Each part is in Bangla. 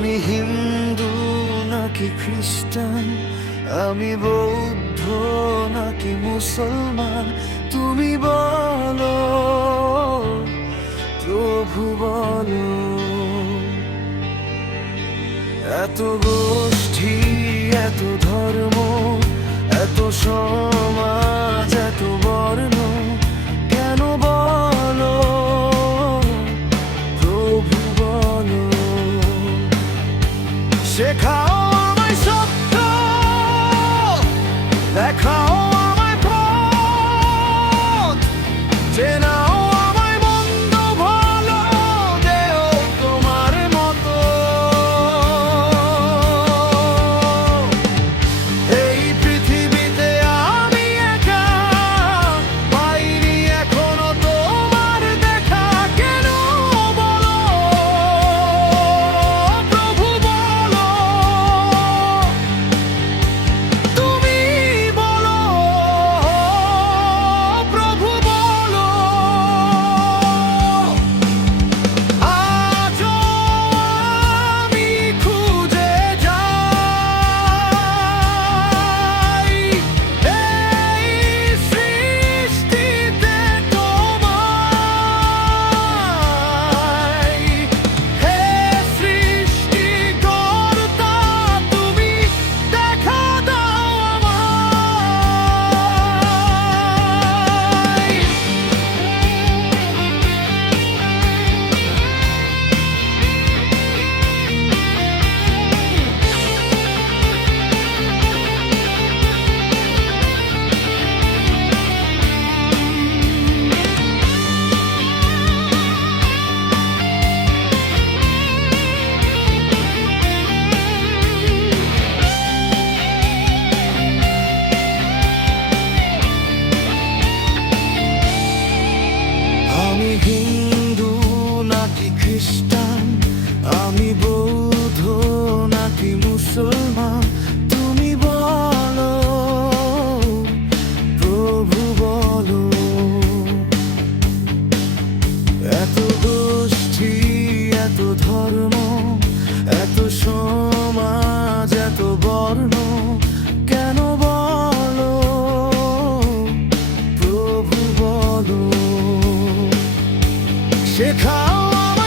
আমি হিন্দু নাকি খ্রিস্টান? আমি বৌদ্ধ নাকি মুসলমান? তুমি বলো, প্রভু বলো। এত গোষ্ঠী, এত ধর্ম, এত সব শেখাও আমায় সত্য। দেখাও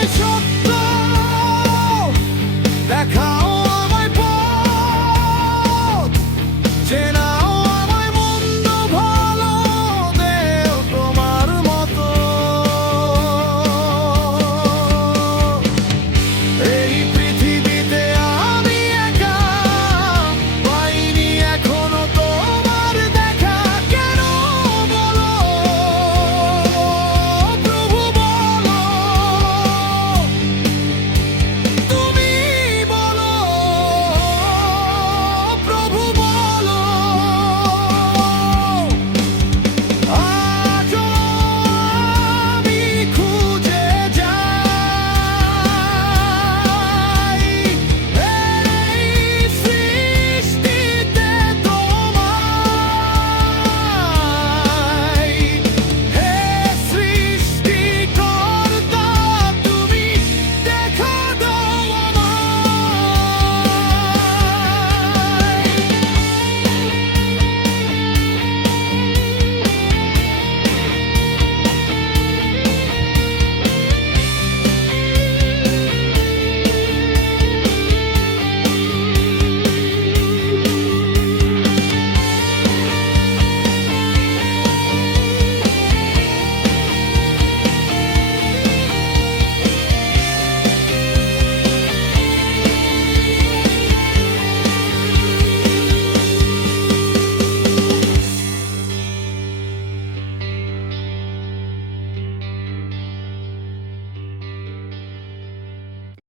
show